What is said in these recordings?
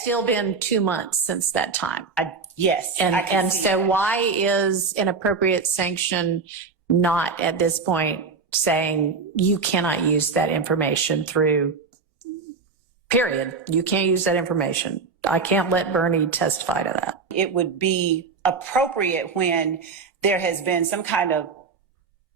Still been 2 months since that time. Yes. And so that. Why is an appropriate sanction not at this point saying you cannot use that information through, period. You can't use that information. I can't let Bernie testify to that. It would be appropriate when there has been some kind of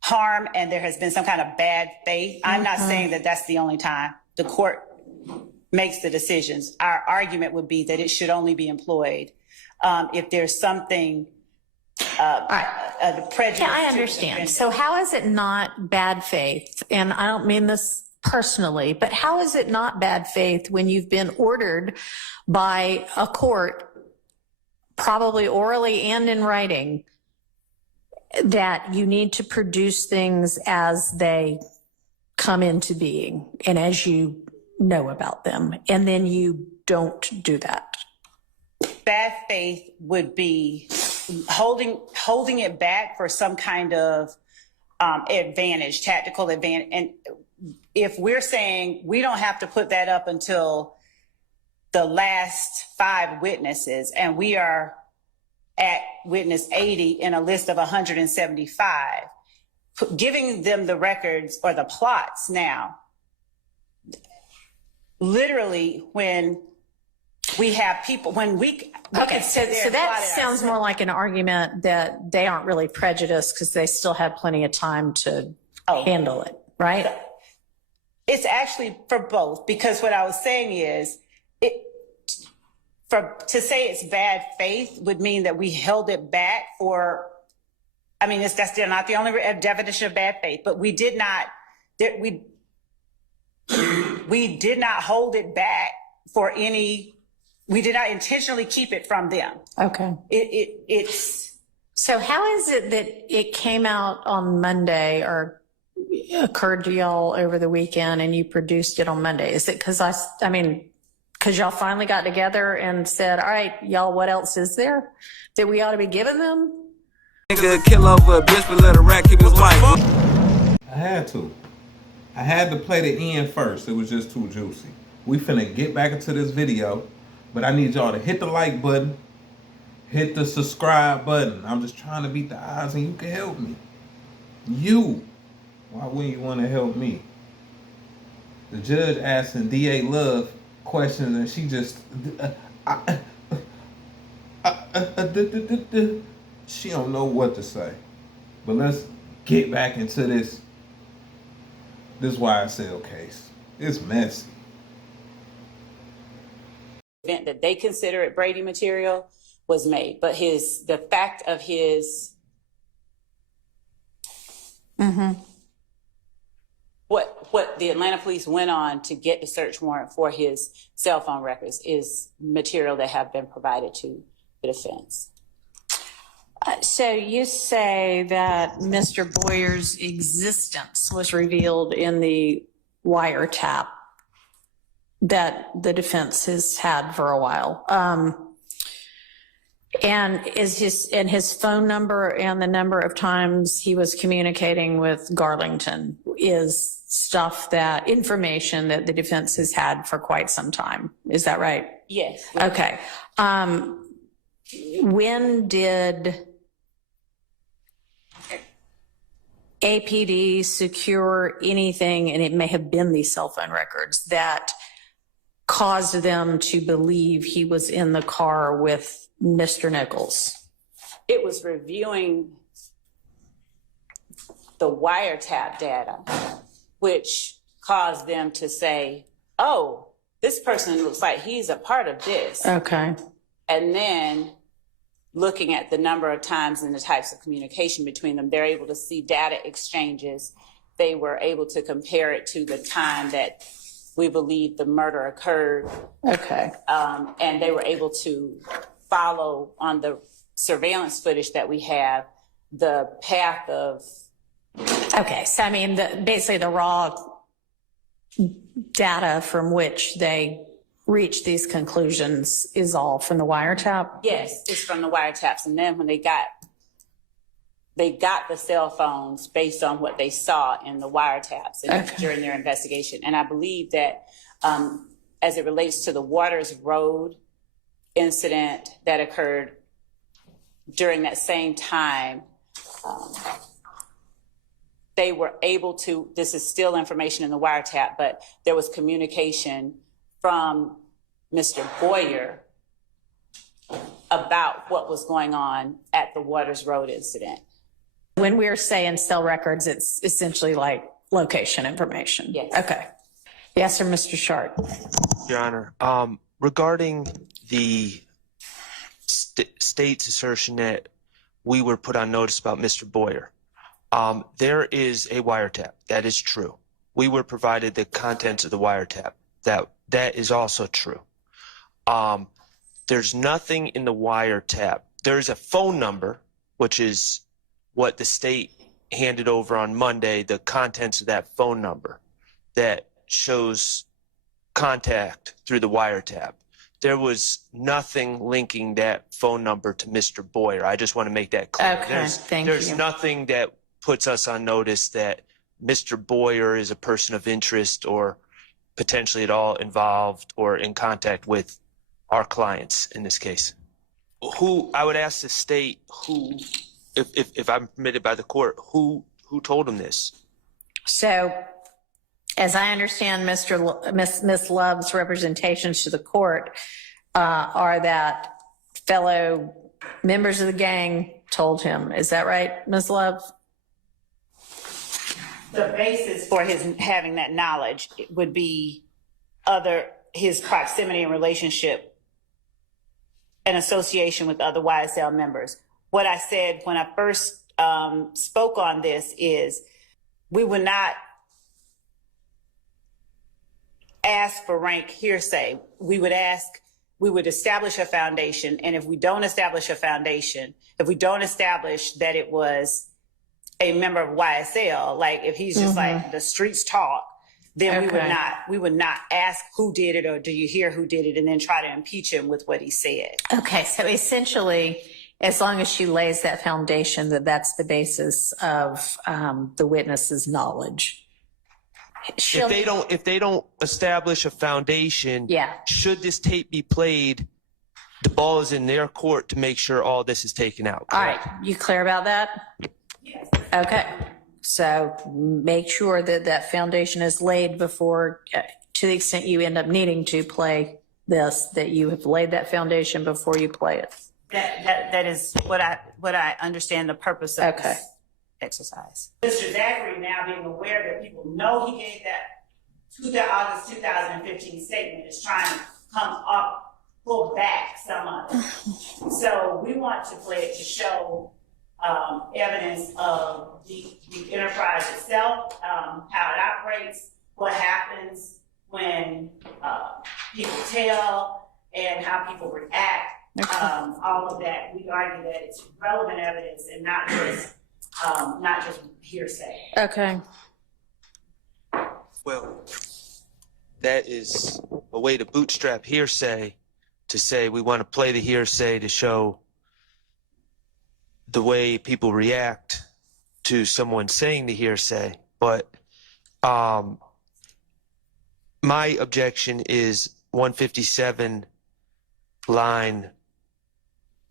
harm and there has been some kind of bad faith. I'm not saying that that's the only time the court makes the decisions. Our argument would be that it should only be employed if there's something prejudice. Yeah, I understand. So how is it not bad faith? And I don't mean this personally, but how is it not bad faith when you've been ordered by a court, probably orally and in writing, that you need to produce things as they come into being and as you know about them, and then you don't do that? Bad faith would be holding it back for some kind of advantage, tactical advantage. And if we're saying we don't have to put that up until the last 5 witnesses, and we are at witness 80 in a list of 175, giving them the records or the plots now, literally when we have people, when we okay, so that sounds more like an argument that they aren't really prejudiced because they still have plenty of time to handle it, right? It's actually for both, because what I was saying is, to say it's bad faith would mean that we held it back for, I mean, that's still not the only definition of bad faith, but we did not hold it back for any. We did not intentionally keep it from them. Okay. It's. So how is it that it came out on Monday or occurred to y'all over the weekend and you produced it on Monday? Is it because because y'all finally got together and said, all right, y'all, what else is there that we ought to be giving them? Nigga kill over a bitch but let a rat keep his wife. I had to play the end first. It was just too juicy. We finna get back into this video. But I need y'all to hit the like button, hit the subscribe button. I'm just trying to beat the odds and you can help me. You. Why wouldn't you want to help me? The judge asking DA Love questions and she just... she don't know what to say. But let's get back into this YSL case. It's messy. Event that they consider it Brady material was made, but the fact of his what the Atlanta police went on to get the search warrant for his cell phone records is material that have been provided to the defense. So you say that Mr. Boyer's existence was revealed in the wiretap that the defense has had for a while. And is his phone number and the number of times he was communicating with Garlington is information that the defense has had for quite some time. Is that right? Yes. Okay. When did APD secure anything, and it may have been these cell phone records, that caused them to believe he was in the car with Mr. Nichols? It was reviewing the wiretap data, which caused them to say, oh, this person looks like he's a part of this. Okay. And then looking at the number of times and the types of communication between them, they're able to see data exchanges. They were able to compare it to the time that we believe the murder occurred. Okay. And they were able to follow on the surveillance footage that we have the path of. Okay. So, I mean, basically the raw data from which they reach these conclusions is all from the wiretap? Yes, it's from the wiretaps. And then when they got the cell phones based on what they saw in the wiretaps and during their investigation. And I believe that as it relates to the Waters Road incident that occurred during that same time, they were able to, this is still information in the wiretap, but there was communication from Mr. Boyer about what was going on at the Waters Road incident. When we're saying cell records, it's essentially like location information. Yes. Okay. Yes, sir, Mr. Short. Your Honor, regarding the state's assertion that we were put on notice about Mr. Boyer, there is a wiretap. That is true. We were provided the contents of the wiretap. That is also true. There's nothing in the wiretap. There's a phone number, which is what the state handed over on Monday, the contents of that phone number that shows contact through the wiretap. There was nothing linking that phone number to Mr. Boyer. I just want to make that clear. Okay, There's nothing that puts us on notice that Mr. Boyer is a person of interest or potentially at all involved or in contact with our clients in this case. Who, I would ask the state who, if I'm permitted by the court, who told him this? So, as I understand Miss Love's representations to the court are that fellow members of the gang told him. Is that right, Ms. Love? The basis for his having that knowledge would be his proximity and relationship and association with other YSL members. What I said when I first spoke on this is we would not ask for rank hearsay. We would establish a foundation. And if we don't establish a foundation, if we don't establish that it was a member of YSL, like if he's just like the streets talk, then we would not ask who did it or do you hear who did it and then try to impeach him with what he said. Okay, So essentially, as long as she lays that foundation, that's the basis of the witness's knowledge. If they don't establish a foundation, should this tape be played, the ball is in their court to make sure all this is taken out. Correct? All right, you clear about that? Yes. Okay, so make sure that that foundation is laid before, to the extent you end up needing to play this, that you have laid that foundation before you play it. That is what I understand the purpose of this exercise. Mr. Zachary now being aware that people know he gave that August 2015 statement is trying to come up, pull back some of it. So we want to play it to show evidence of the enterprise itself, how it operates, what happens when people tell, and how people react. All of that, we argue that it's relevant evidence and not just hearsay. Okay. Well, that is a way to bootstrap hearsay, to say we want to play the hearsay to show the way people react to someone saying the hearsay. But my objection is 157 line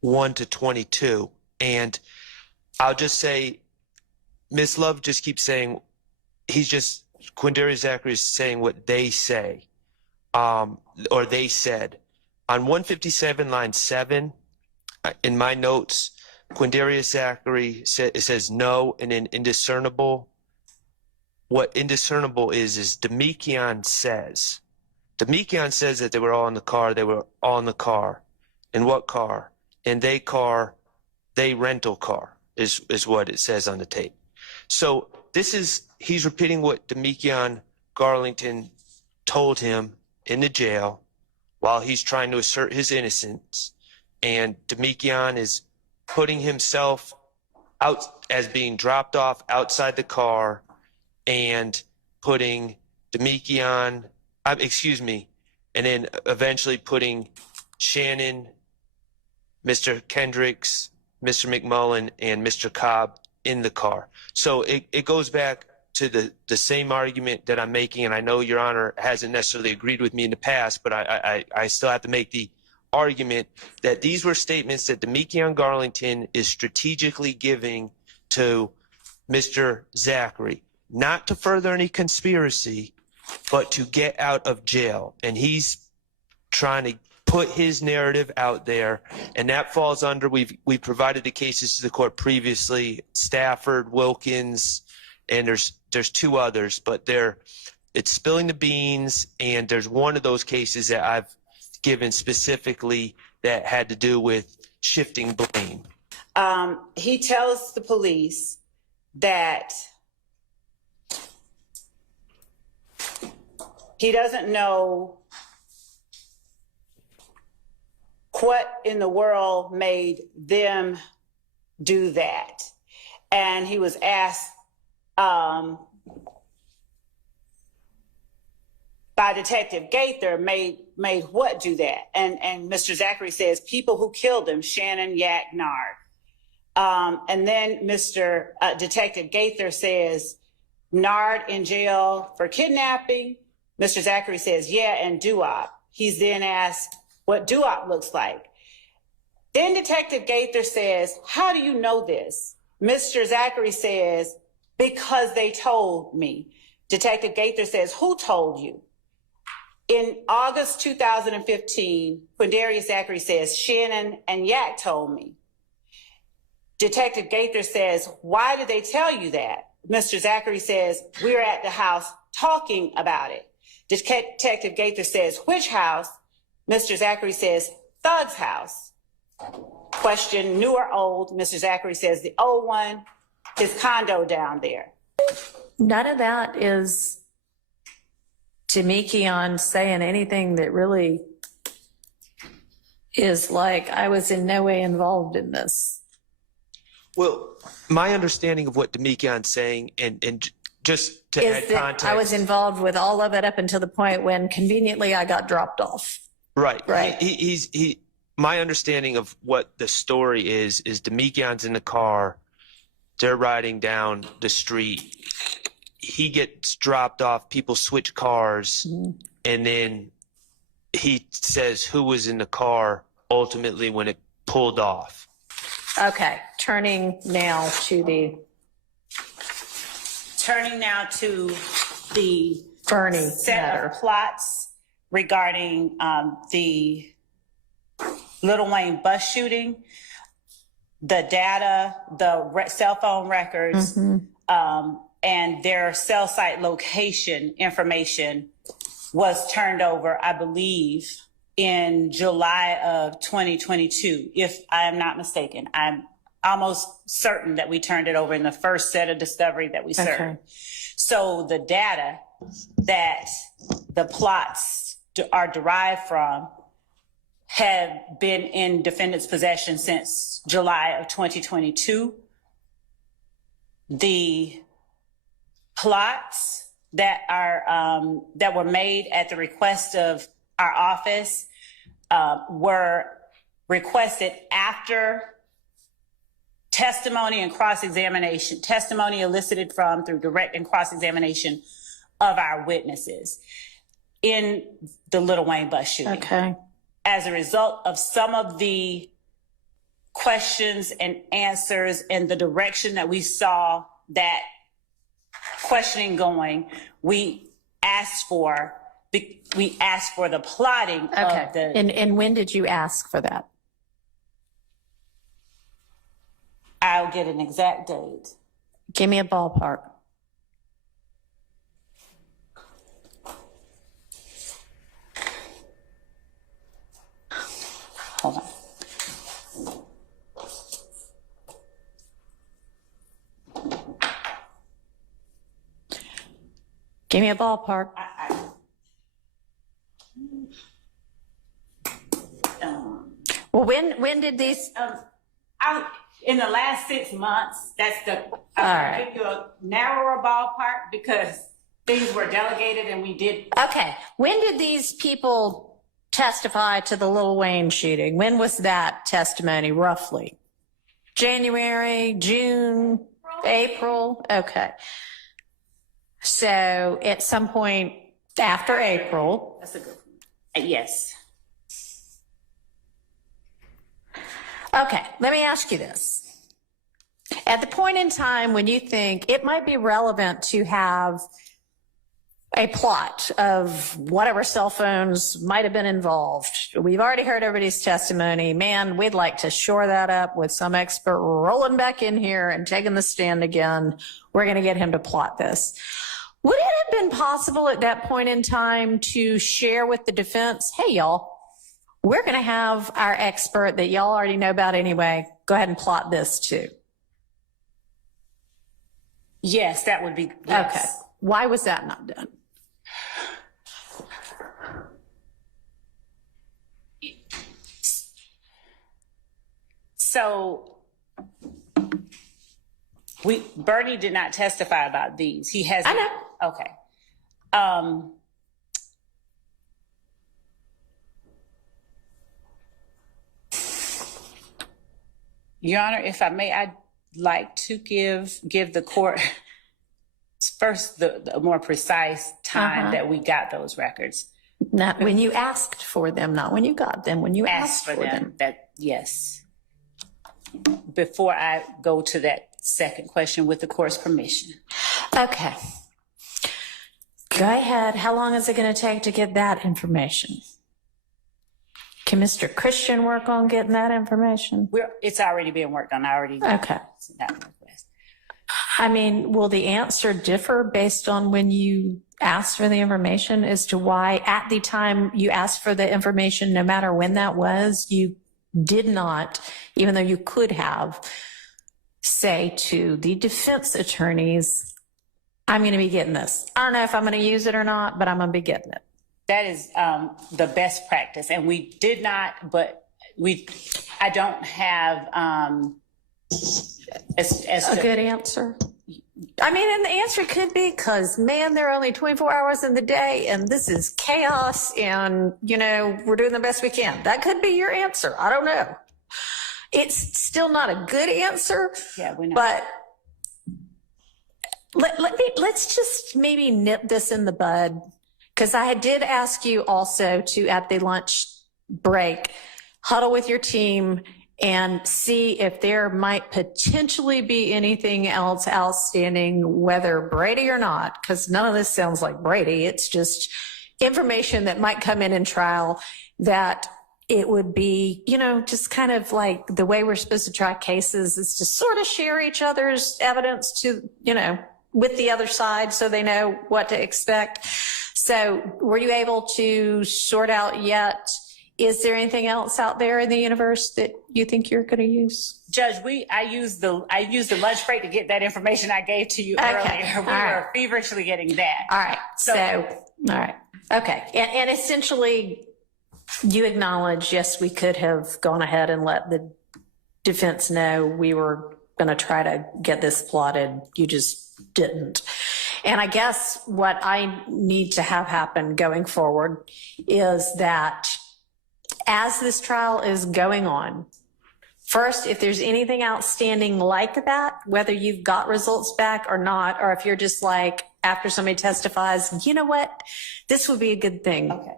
1 to 22. And I'll just say, Ms. Love just keeps saying, Quindarius Zachary is saying what they say, or they said. On 157 line 7, in my notes, Quindarius Zachary says no, and then indiscernible. What indiscernible is Demekion says. Demekion says that they were all in the car. They were all in the car. In what car? In they rental car is what it says on the tape. So he's repeating what Demekion Garlington told him in the jail while he's trying to assert his innocence. And Demekion is putting himself out as being dropped off outside the car and putting and then eventually putting Shannon, Mr. Kendricks, Mr. McMullen, and Mr. Cobb in the car. So it goes back to the same argument that I'm making, and I know Your Honor hasn't necessarily agreed with me in the past, but I still have to make the argument that these were statements that Demekion Garlington is strategically giving to Mr. Zachary, not to further any conspiracy, but to get out of jail. And he's trying to put his narrative out there, and that falls under, we've provided the cases to the court previously, Stafford, Wilkins, and there's two others, but it's spilling the beans, and there's one of those cases that I've given specifically that had to do with shifting blame. He tells the police that he doesn't know what in the world made them do that. And he was asked by Detective Gaither, made what do that? And Mr. Zachary says, people who killed him, Shannon, Yak, Nard. And then Detective Gaither says, Nard in jail for kidnapping. Mr. Zachary says, yeah, and Duop. He's then asked what Duop looks like. Then Detective Gaither says, how do you know this? Mr. Zachary says, because they told me. Detective Gaither says, who told you? In August 2015, Quindarius Zachary says, Shannon and Yak told me. Detective Gaither says, why did they tell you that? Mr. Zachary says, we were at the house talking about it. Detective Gaither says, which house? Mr. Zachary says, Thug's house. Question, new or old? Mr. Zachary says, the old one, his condo down there. None of that is Demekion saying anything that really is like, I was in no way involved in this. Well, my understanding of what Demekion's saying, and just to add Is that context, I was involved with all of it up until the point when conveniently I got dropped off. right. Right. My understanding of what the story is Demekion's in the car, they're riding down the street. He gets dropped off, people switch cars, and then he says who was in the car ultimately when it pulled off. Okay, turning now to the Fernie set matter. of plots regarding the Little Wayne bus shooting, the data, the cell phone records, and their cell site location information was turned over, I believe, in July of 2022, if I am not mistaken. I'm almost certain that we turned it over in the first set of discovery that we served. Okay. So the data that the plots are derived from have been in defendant's possession since July of 2022. The plots that are that were made at the request of our office were requested after testimony and cross-examination, testimony elicited from through direct and cross-examination of our witnesses in the Little Wayne bus shooting. Okay. As a result of some of the questions and answers and the direction that we saw that questioning going, we asked for the plotting of the. And when did you ask for that? I'll get an exact date. Give me a ballpark. Hold on. Give me a ballpark. Well, when did these? In the last 6 months, that's All right. give you a narrower ballpark because things were delegated and we did. Okay. When did these people testify to the Lil Wayne shooting? When was that testimony, roughly? January, June, April? Okay. So at some point after April, That's a good one. Yes. okay, let me ask you this. At the point in time when you think it might be relevant to have a plot of whatever cell phones might have been involved, we've already heard everybody's testimony. Man, we'd like to shore that up with some expert rolling back in here and taking the stand again. We're going to get him to plot this. Would it have been possible at that point in time to share with the defense, hey, y'all, we're going to have our expert that y'all already know about anyway. Go ahead and plot this too. Yes, that would be. Yes. Okay. Why was that not done? So Bernie did not testify about these. He has. I know. Okay. Your Honor, if I may, I'd like to give the court first the more precise time that we got those records. Not when you asked for them, not when you got them, when you asked for them. That, yes. Before I go to that second question with the court's permission. Okay. Go ahead. How long is it going to take to get that information? Can Mr. Christian work on getting that information? It's already being worked on. I already. Okay. I mean, will the answer differ based on when you asked for the information as to why at the time you asked for the information, no matter when that was, you did not, even though you could have, say to the defense attorneys, I'm going to be getting this. I don't know if I'm going to use it or not, but I'm going to be getting it. That is the best practice. And we did not, but I don't have a good answer. I mean, and the answer could be because, man, there are only 24 hours in the day and this is chaos and, you know, we're doing the best we can. That could be your answer. I don't know. It's still not a good answer. Yeah, we're not. But let's just maybe nip this in the bud, because I did ask you also to, at the lunch break, huddle with your team and see if there might potentially be anything else outstanding, whether Brady or not, because none of this sounds like Brady. It's just information that might come in trial that it would be, you know, just kind of like the way we're supposed to try cases is to sort of share each other's evidence to, you know, with the other side so they know what to expect. So were you able to sort out yet? Is there anything else out there in the universe that you think you're going to use? Judge, I used the lunch break to get that information I gave to you earlier. We were feverishly getting that. All right. So all right. Okay. And essentially you acknowledge, yes, we could have gone ahead and let the defense know we were going to try to get this plotted. You just didn't. And I guess what I need to have happen going forward is that as this trial is going on, first, if there's anything outstanding like that, whether you've got results back or not, or if you're just like, after somebody testifies, you know what, this would be a good thing. Okay.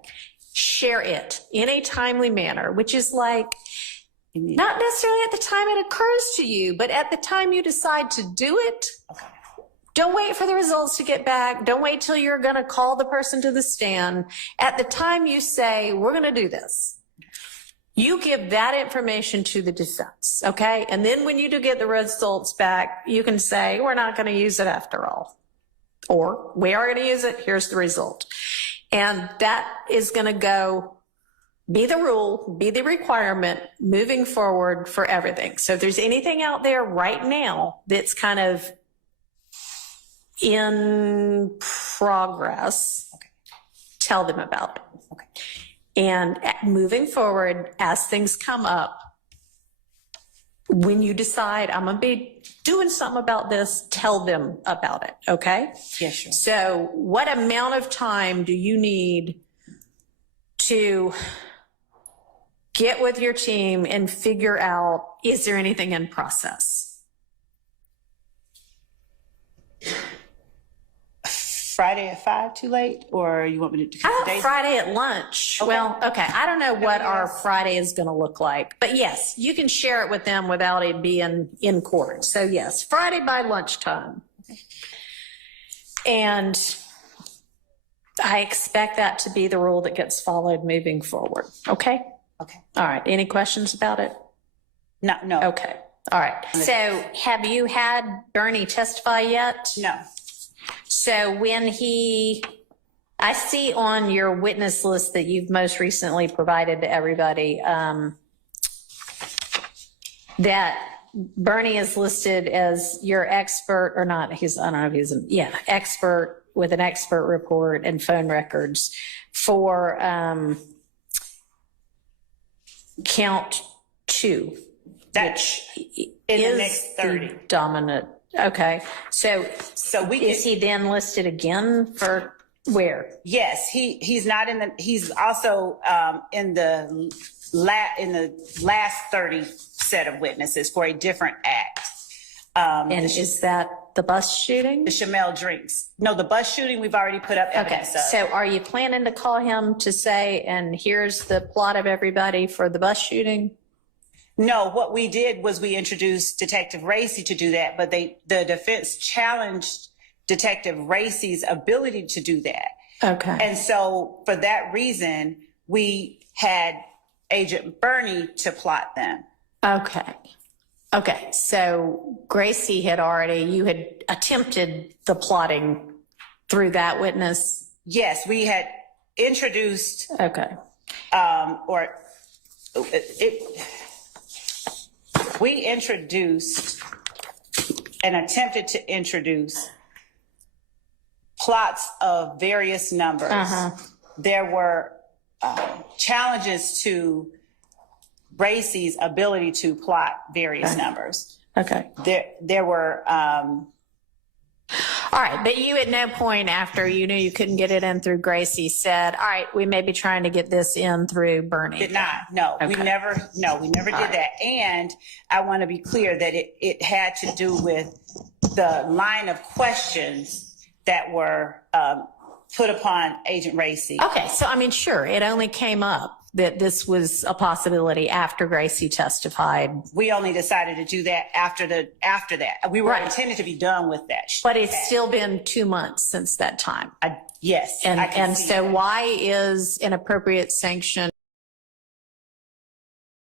Share it in a timely manner, which is like, not necessarily at the time it occurs to you, but at the time you decide to do it. Okay. Don't wait for the results to get back. Don't wait till you're going to call the person to the stand. At the time you say, we're going to do this, you give that information to the defense, okay? And then when you do get the results back, you can say, we're not going to use it after all. Or we are going to use it, here's the result. And that is going to go, be the rule, be the requirement moving forward for everything. So if there's anything out there right now that's kind of in progress, okay, tell them about it. Okay. And moving forward, as things come up, when you decide I'm going to be doing something about this, tell them about it, okay? Yes, sure. So what amount of time do you need to get with your team and figure out, is there anything in process? Friday at 5 too late, or you want me to How cut the about date? Friday at lunch? Okay. Well, okay, I don't know what our Yes. Friday is going to look like, but yes, you can share it with them without it being in court. So yes, Friday by lunchtime. And I expect that to be the rule that gets followed moving forward. Okay? Okay. All right. Any questions about it? No. Okay. All right. So have you had Bernie testify yet? No. So when I see on your witness list that you've most recently provided to everybody, that Bernie is listed as your expert or not. I don't know if he's expert with an expert report and phone records for count 2. That's which in the is next 30. the dominant. Okay. So we is he then listed again for where? Yes, he's not in the. He's also in the last 30 set of witnesses for a different act. And is that the bus shooting? The Chamel drinks. No, the bus shooting we've already put up Okay, evidence of. so are you planning to call him to say, and here's the plot of everybody for the bus shooting? No, what we did was we introduced Detective Hearsay to do that, but the defense challenged Detective Hearsay's ability to do that. Okay. And so for that reason, we had Agent Bernie to plot them. Okay. Okay. So Gracie you had attempted the plotting through that witness. Yes, we had introduced, Okay. we introduced and attempted to introduce plots of various numbers. There were challenges to Hearsay's ability to plot various numbers. Okay. There were. All right. But you at no point after you knew you couldn't get it in through Gracie said, all right, we may be trying to get this in through Bernie. Did not. No, Okay. we never did that. And I want to be clear that it had to do with the line of questions that were put upon Agent Hearsay. Okay. So, I mean, sure, it only came up that this was a possibility after Gracie testified. We only decided to do that after that. We were Right. intended to be done with that. But it's still been 2 months since that time. Yes. And, I can and see so that. why is an appropriate sanction